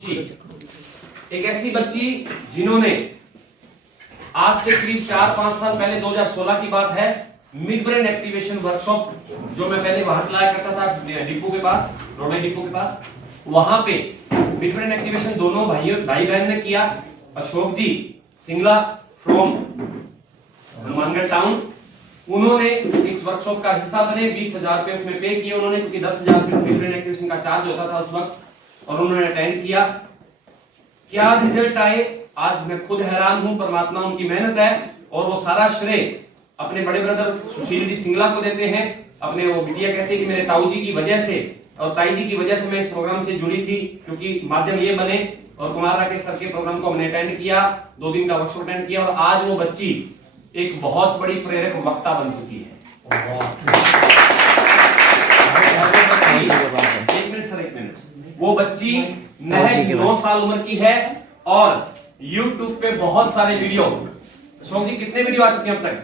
एक ऐसी बच्ची जिन्होंने आज से करीब 4-5 साल पहले 2016 की बात है, मिड ब्रेन एक्टिवेशन वर्कशॉप जो मैं पहले वहां चलाया करता था डिपो के पास, रोडवे डिपो के पास, वहां पे मिड ब्रेन एक्टिवेशन दोनों भाई बहन ने किया। अशोक जी सिंगला फ्रॉम हनुमानगढ़ टाउन, उन्होंने इस वर्कशॉप का हिस्सा बने, 20,000 रुपए उसमें पे किए उन्होंने, क्योंकि 10,000 रुपए मिड ब्रेन एक्टिवेशन का चार्ज होता था उस वक्त, और उन्होंने अटेंड किया। क्या रिजल्ट आए आज मैं खुद हैरान हूं। परमात्मा उनकी मेहनत है और वो सारा श्रेय अपने बड़े ब्रदर सुशील जी सिंगला को देते हैं। अपने वो बिटिया कहते हैं कि मेरे ताऊ जी की वजह से और ताई जी की वजह से मैं इस प्रोग्राम से जुड़ी थी, क्योंकि माध्यम ये बने, और कुमार राकेश सर के प्रोग्राम को हमने अटेंड किया, 2 दिन का वर्कशॉप अटेंड किया, और आज वो बच्ची एक बहुत बड़ी प्रेरक वक्ता बन चुकी है। एक मिनट वो बच्ची महज 9 साल उम्र की है और YouTube पे बहुत सारे वीडियो, अशोक जी कितने वीडियो आ चुके हैं अब तक?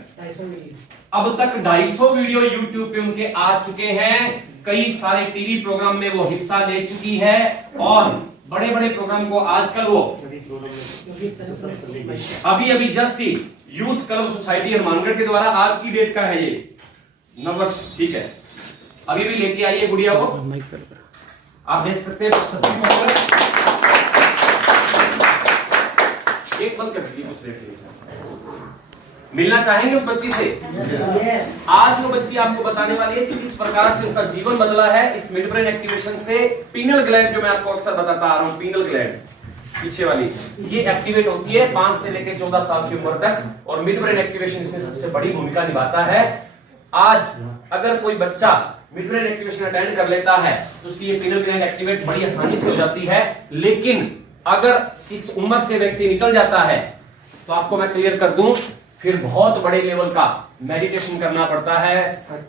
अब तक 250 वीडियो YouTube पे उनके आ चुके हैं। कई सारे टीवी प्रोग्राम में वो हिस्सा ले चुकी है और बड़े बड़े प्रोग्राम को आजकल वो अभी जस्ट ही यूथ क्लब सोसाइटी हनुमानगढ़ के द्वारा, आज की डेट का है ये नववर्ष, ठीक है, अभी भी लेके आई है गुड़िया को, आप देख सकते हैं। एक बंद कर दीजिए, मिलना चाहेंगे उस बच्ची से? आज वो बच्ची आपको बताने वाली है कि किस प्रकार से उनका जीवन बदला है इस मिड ब्रेन एक्टिवेशन से। पीनल ग्लैंड जो मैं आपको अक्सर बताता आ रहा हूं, पीनल ग्लैंड पीछे वाली, ये एक्टिवेट होती है 5 से लेकर 14 साल की उम्र तक, और मिड ब्रेन एक्टिवेशन इसमें सबसे बड़ी भूमिका निभाता है। आज अगर कोई बच्चा मिड ब्रेन एक्टिवेशन अटेंड कर लेता है तो उसकी ये पीनल ग्लैंड एक्टिवेट बड़ी आसानी से हो जाती है। लेकिन अगर इस उम्र से व्यक्ति निकल जाता है तो आपको मैं क्लियर कर दूं, फिर बहुत बड़े लेवल का मेडिटेशन करना पड़ता है,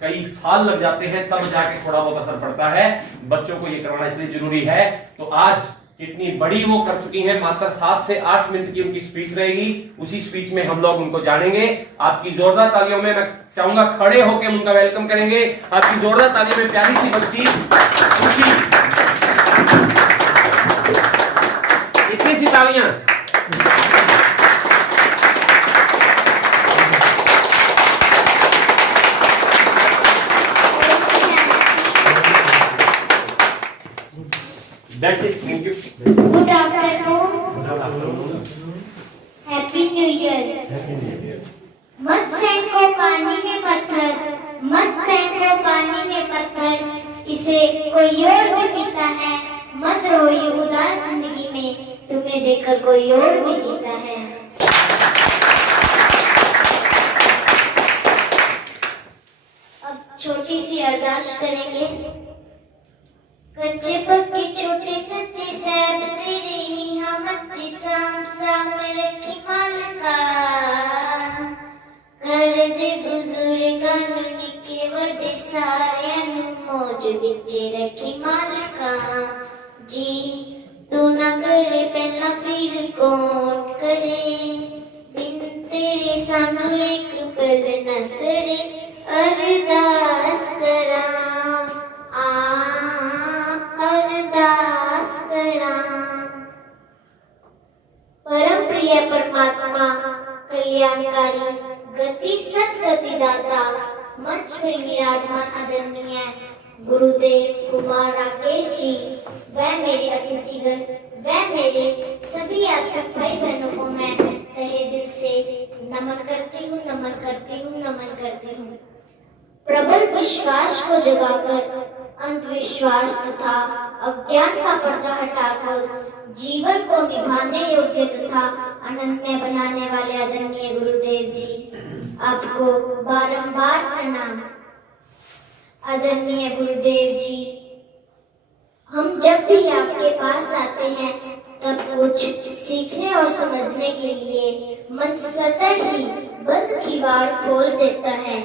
कई साल लग जाते हैं, तब जाके थोड़ा बहुत असर पड़ता है। बच्चों को ये करवाना इसलिए जरूरी है। तो आज कितनी बड़ी वो कर चुकी हैं, मात्र 7 से 8 मिनट की उनकी स्पीच रहेगी, उसी स्पीच में हम लोग उनको जानेंगे। आपकी जोरदार तालियों में मैं चाहूंगा खड़े होकर उनका वेलकम करेंगे। आपकी जोरदार तालियों में प्यारी सी बच्ची खुशी, इतनी सी तालियां। That's it. Thank you. Good afternoon. Happy New Year. मत फेंको पानी में पत्थर, मत फेंको पानी में पत्थर, इसे कोई और भी पीता है। मत रोइए उदास जिंदगी में, तुम्हें देखकर कोई और भी जीता है। अब छोटी सी अरदास करेंगे। कच्चे पक्के छोटे सच्चे सैब तेरे ही हम अच्छी शाम शाम रखी मालका, कर दे बुजुर्गां नूं निक्के वड्डे सारियां नूं मौज विच रखी मालका जी। तू ना करे पहला फिर कौन करे, बिन तेरे सानू एक पल न सड़े। अरदास करा अरदास करा। परम प्रिय परमात्मा कल्याणकारी गति सतगति दाता, मंच पर विराजमान आदरणीय गुरुदेव कुमार राकेश जी, वह मेरे अतिथिगण, वह मेरे सभी आत्मिक भाई बहनों को मैं तहे दिल से नमन करती हूँ, नमन करती हूँ, नमन करती हूँ। प्रबल विश्वास को जगाकर अंधविश्वास तथा अज्ञान का पर्दा हटाकर जीवन को निभाने योग्य तथा अनन्य बनाने वाले आदरणीय गुरुदेव जी, आपको बारंबार प्रणाम। आदरणीय गुरुदेव जी, हम जब भी आपके पास आते हैं तब कुछ सीखने और समझने के लिए मन स्वतः ही बंद किवाड़ खोल देता है।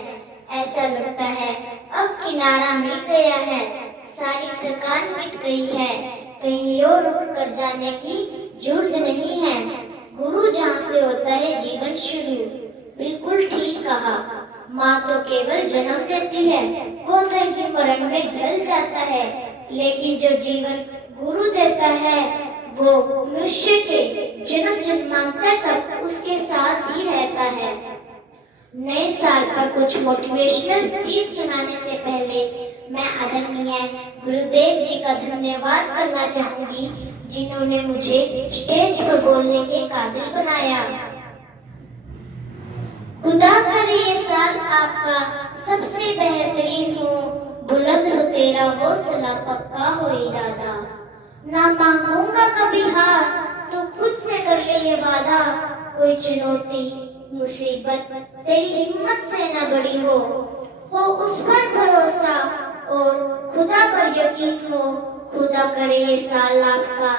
ऐसा लगता है अब किनारा मिल गया है, सारी थकान मिट गई है, कहीं और रुक कर जाने की जरूरत नहीं है। गुरु जहाँ से होता है जीवन शुरू, बिल्कुल ठीक कहा। माँ तो केवल जन्म देती है, वो तो एक मरण में ढल जाता है, लेकिन जो जीवन गुरु देता है वो मनुष्य के जन्म जन्मांतर तक उसके साथ ही रहता है। नए साल पर कुछ मोटिवेशनल स्पीच सुनाने से पहले मैं आदरणीय गुरुदेव जी का धन्यवाद करना चाहूंगी, जिन्होंने मुझे स्टेज पर बोलने के काबिल बनाया। खुदा करे ये साल आपका सबसे बेहतरीन हो, बुलंद हो तेरा हौसला, पक्का हो इरादा। ना मांगूंगा कभी हार, तो खुद से कर ले ये वादा, कोई चुनौती मुसीबत तेरी हिम्मत से न बड़ी हो उस पर भरोसा और खुदा पर यकीन हो। खुदा करे ये साल आपका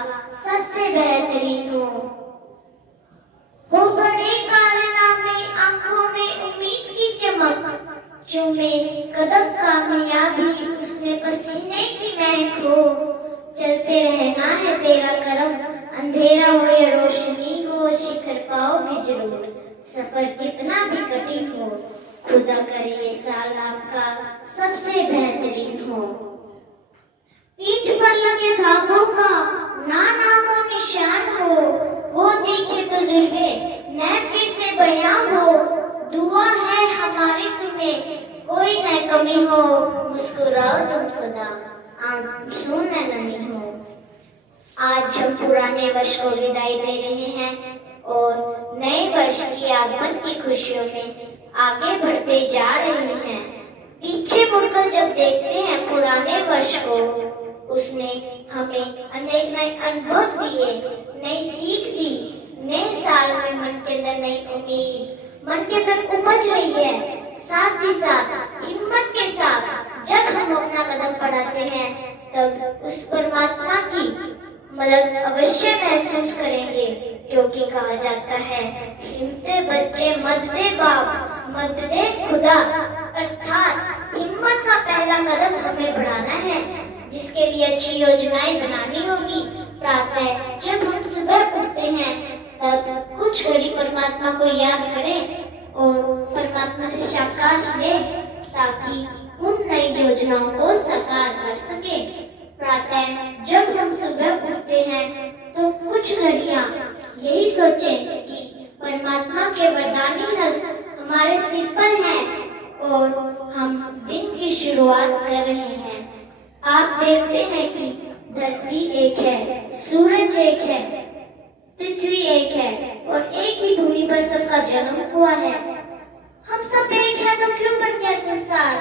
सबसे बेहतरीन हो बड़े कारनामे, आंखों में उम्मीद की चमक, चूमे कदम कामयाबी, उसमें पसीने की महक हो। चलते रहना है तेरा करम, अंधेरा हो या रोशनी हो, शिखर पाओगे जरूर, सफर कितना भी कठिन हो। खुदा करे ये साल आपका सबसे बेहतरीन हो। पीठ पर लगे धागों का ना नामो निशान हो, वो देखे तो जुल्फे न फिर से बयां हो। दुआ है हमारी तुम्हें कोई न कमी हो, मुस्कुराओ तुम सदा, आंसू न नहीं हो। आज हम पुराने वर्ष को विदाई दे रहे हैं और नए वर्ष की आगमन की खुशियों में आगे बढ़ते जा रहे हैं। पीछे मुड़कर जब देखते हैं पुराने वर्ष को, उसने हमें अनेक नए अनुभव दिए, नई सीख दी। नए साल में मन के अंदर नई उम्मीद मन के अंदर उपज रही है। साथ ही साथ हिम्मत के साथ जब हम अपना कदम बढ़ाते हैं तब उस परमात्मा की मदद अवश्य महसूस करेंगे, क्योंकि कहा जाता है हिम्मते बच्चे मत दे बाप, मत दे खुदा। अर्थात हिम्मत का पहला कदम हमें बढ़ाना है, जिसके लिए अच्छी योजनाएं बनानी होगी। प्रातः जब हम सुबह उठते हैं तब कुछ घड़ी परमात्मा को याद करें और परमात्मा से शाबाश लें, ताकि उन नई योजनाओं को साकार कर सके। प्रातः जब हम सुबह उठते हैं तो कुछ घड़ियां यही सोचें कि परमात्मा के वरदानी हस्त हमारे सिर पर हैं और हम दिन की शुरुआत कर रहे हैं। आप देखते हैं कि धरती एक है, सूरज एक है, पृथ्वी एक है और एक ही भूमि पर सबका जन्म हुआ है। हम सब एक हैं तो क्यों बन गया संसार?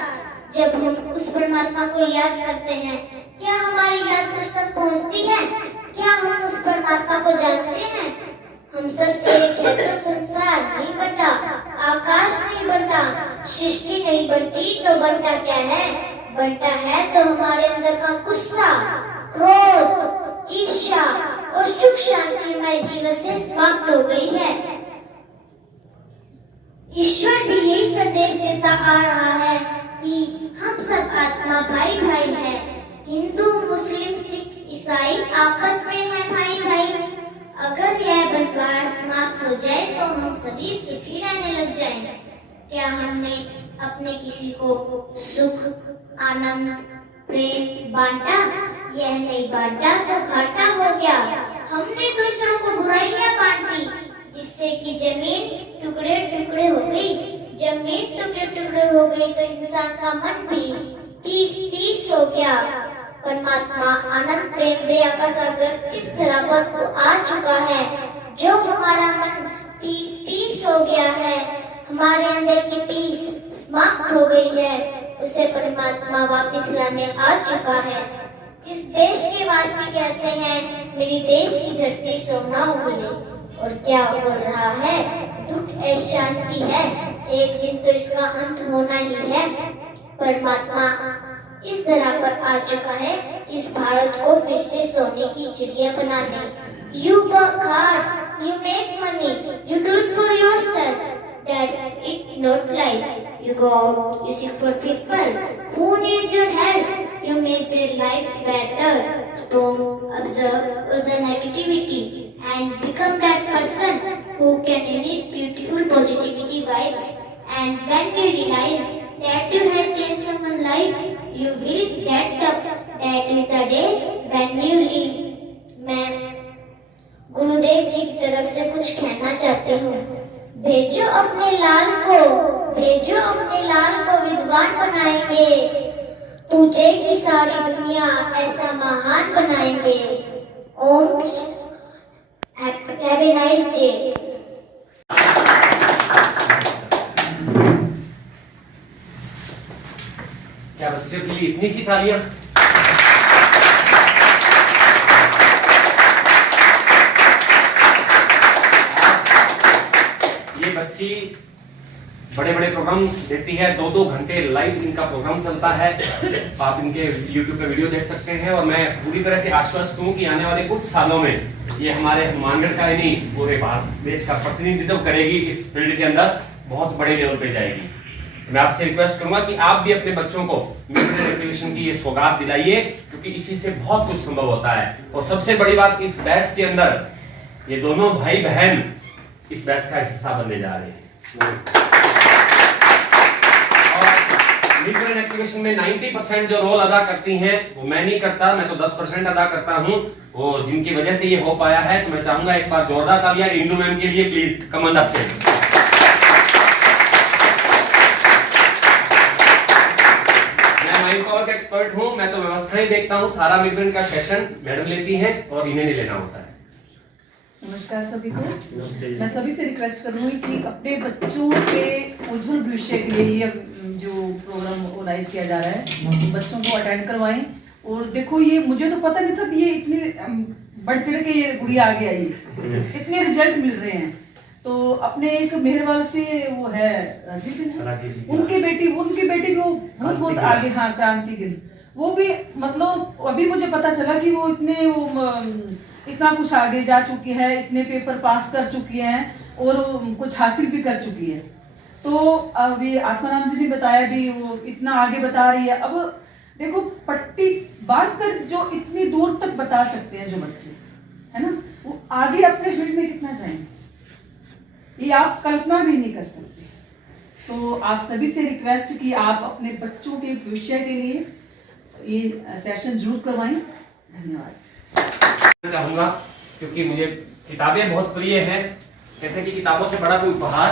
जब हम उस परमात्मा को याद करते हैं, क्या हमारी याद उस तक पहुंचती है? क्या हम उस परमात्मा को जानते हैं? हम सब एक है तो संसार नहीं बटा, आकाश नहीं बटा, सृष्टि नहीं बटी, तो बंटा क्या है? बंटा है तो हमारे अंदर का गुस्सा, क्रोध, ईर्ष्या और सुख शांति हमारे जीवन से समाप्त हो गई है। ईश्वर भी यही संदेश देता आ रहा है कि हम सब आत्मा भाई भाई हैं। हिंदू, मुस्लिम, सिख, ईसाई आपस में है भाई भाई। अगर यह बंटवारा समाप्त हो जाए तो हम सभी सुखी रहने लग जाएं। क्या हमने अपने किसी को सुख, आनंद, प्रेम बांटा? यह नहीं बांटा तो घाटा हो गया। हमने दूसरों को बुराइयां बांटी, जिससे कि जमीन टुकड़े टुकड़े हो गई। जमीन टुकड़े टुकड़े हो गई तो इंसान का मन भी टीस टीस हो गया। परमात्मा आनंद, प्रेम, दया का सागर इस तरह पर आ चुका है। जो हमारा मन टीस टीस हो गया है, हमारे अंदर की टीस समाप्त हो गई है, उसे परमात्मा वापस लाने आ चुका है। इस देश के वासी कहते हैं, मेरी देश की धरती सोना उगले, और क्या उगल रहा है? दुख और शांति है। एक दिन तो इसका अंत होना ही है। परमात्मा इस तरह पर आ चुका है, इस भारत को फिर से सोने की चिड़िया बनाने। You work hard, you make money, you do it for yourself. That's it, not life. You go out, you seek for people who need your help. You make their lives better. So observe all the negativity and become that person who can emit beautiful positivity vibes. And when you realize that you have changed someone's life, you will get up. That is the day when you leave. मैं गुरुदेव जी की तरफ से कुछ कहना चाहती हूँ। भेजो अपने लाल को, भेजो अपने लाल को, विद्वान बनाएंगे, पूछेगी सारी दुनिया, ऐसा महान बनाएंगे। ओम, हैव ए नाइस डे। क्या बच्चे के लिए इतनी सी तालियां? ये बच्ची बड़े बड़े प्रोग्राम देती है, 2-2 घंटे लाइव इनका प्रोग्राम चलता है। आप इनके YouTube पे वीडियो देख सकते हैं। और मैं पूरी तरह से आश्वस्त हूँ कि आने वाले कुछ सालों में ये हमारे हनुमानगढ़ का ही नहीं, पूरे भारत देश का प्रतिनिधित्व करेगी। इस फील्ड के अंदर बहुत बड़े लेवल पे जाएगी। मैं आपसे रिक्वेस्ट करूंगा कि आप भी अपने बच्चों को मिडब्रेन एक्टिवेशन की ये सौगात दिलाइए, क्योंकि इसी से बहुत कुछ संभव होता है। और सबसे बड़ी बात, इस बैच के अंदर ये दोनों भाई बहन इस बैच का हिस्सा बनने जा रहे हैं। और मिडब्रेन एक्टिवेशन में 90% जो रोल अदा करती हैं वो मैं नहीं करता, मैं तो 10% अदा करता हूं। वो जिनकी वजह से ये हो पाया है, तो मैं चाहूंगा एक बार जोरदार तालियां इंदु मैम के लिए, please come on the stage. Power का एक्सपर्ट हूं, मैं तो व्यवस्थाएं देखता हूं। सारा मिडब्रेन का सेशन मैडम लेती हैं और इन्हें नहीं लेना होता है। नमस्कार सभी को। मैं सभी से रिक्वेस्ट करूंगी कि अपने बच्चों के उज्जवल भविष्य के लिए ये जो प्रोग्राम ऑर्गेनाइज किया जा रहा है, बच्चों को अटेंड करवाएं। और देखो, ये मुझे तो पता नहीं था ये इतनी बढ़ चढ़ के ये गुड़िया आगे आई, इतने रिजल्ट मिल रहे हैं। तो अपने एक मेहरवाल से वो है राजीव, उनकी बेटी को बहुत आगे, हाँ, क्रांति गिल, वो भी मतलब अभी मुझे पता चला कि वो इतना कुछ आगे जा चुकी है, इतने पेपर पास कर चुकी है और कुछ हासिल भी कर चुकी है। तो अभी आत्माराम जी ने बताया भी, वो इतना आगे बता रही है। अब देखो, पट्टी बांध कर जो इतनी दूर तक बता सकते हैं जो बच्चे, है ना, वो आगे अपने फील्ड में कितना जाएंगे, ये आप कल्पना भी नहीं कर सकते। तो आप सभी से रिक्वेस्ट कि आप अपने बच्चों के भविष्य के लिए ये सेशन जरूर करवाएं। धन्यवाद। चाहूंगा, क्योंकि मुझे किताबें बहुत प्रिय हैं। कहते हैं कि किताबों से बड़ा कोई उपहार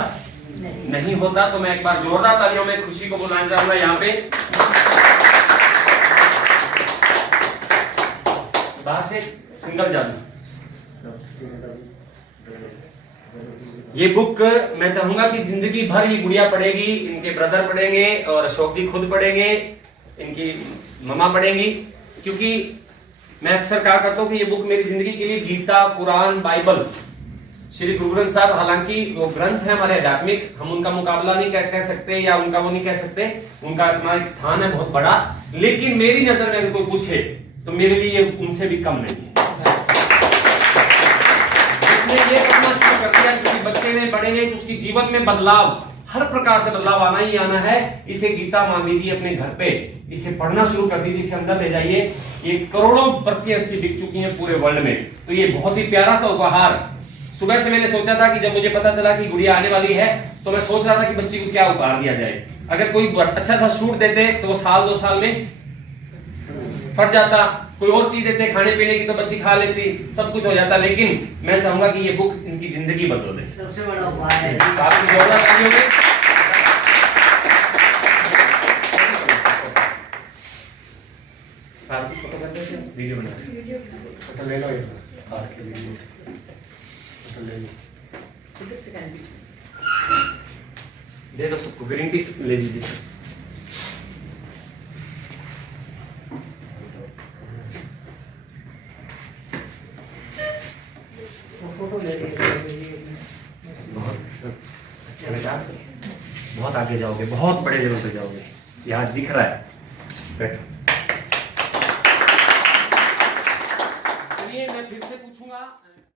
नहीं होता। तो मैं एक बार जोरदार तालियों में खुशी को बुलाना चाहूंगा यहाँ पे। बाहर से सिंगल जादू, ये बुक मैं चाहूंगा कि जिंदगी भर ही गुड़िया पढ़ेगी, इनके ब्रदर पढ़ेंगे और अशोक जी खुद पढ़ेंगे, इनकी मम्मा पढ़ेंगी। क्योंकि मैं अक्सर कहा करता हूं कि ये बुक मेरी जिंदगी के लिए गीता, कुरान, बाइबल, श्री गुरु ग्रंथ साहब, हालांकि वो ग्रंथ है हमारे आध्यात्मिक, हम उनका मुकाबला नहीं कह सकते या उनका वो नहीं कह सकते, उनका अपना एक स्थान है बहुत बड़ा। लेकिन मेरी नजर में अगर कोई पूछे तो मेरे लिए उनसे भी कम नहीं है। ये करना शुरू कर दिया, किसी बच्चे ने पढ़ेंगे तो उसकी जीवन में बदलाव, हर प्रकार से बदलाव आना ही आना है। इसे गीता मान लीजिए अपने घर पे, इसे पढ़ना शुरू कर दीजिए, इसे अंदर ले जाइए। ये करोड़ों प्रतियां इसकी बिक चुकी हैं पूरे वर्ल्ड में। तो ये बहुत ही प्यारा सा उपहार। सुबह से मैंने सोचा था कि जब मुझे पता चला कि गुड़िया आने वाली है, तो मैं सोच रहा था कि बच्ची को क्या उपहार दिया जाए। अगर कोई अच्छा सा सूट देते तो वो 1-2 साल में फट जाता, कोई और चीज देते खाने पीने की तो बच्ची खा लेती, सब कुछ हो जाता। लेकिन मैं चाहूंगा कि ये बुक इनकी जिंदगी बदल दे। सबसे बड़ा उपहार है। आपकी जोरदार तालियों में फोटो करते हैं, वीडियो बना फोटो ले लो, वीडियो फोटो ले लो, दे दो सबको, ग्रीन टी ले लीजिए। बहुत आगे जाओगे, बहुत बड़े लेवल पे जाओगे, यहाँ दिख रहा है। बैठो। चलिए मैं फिर से पूछूंगा।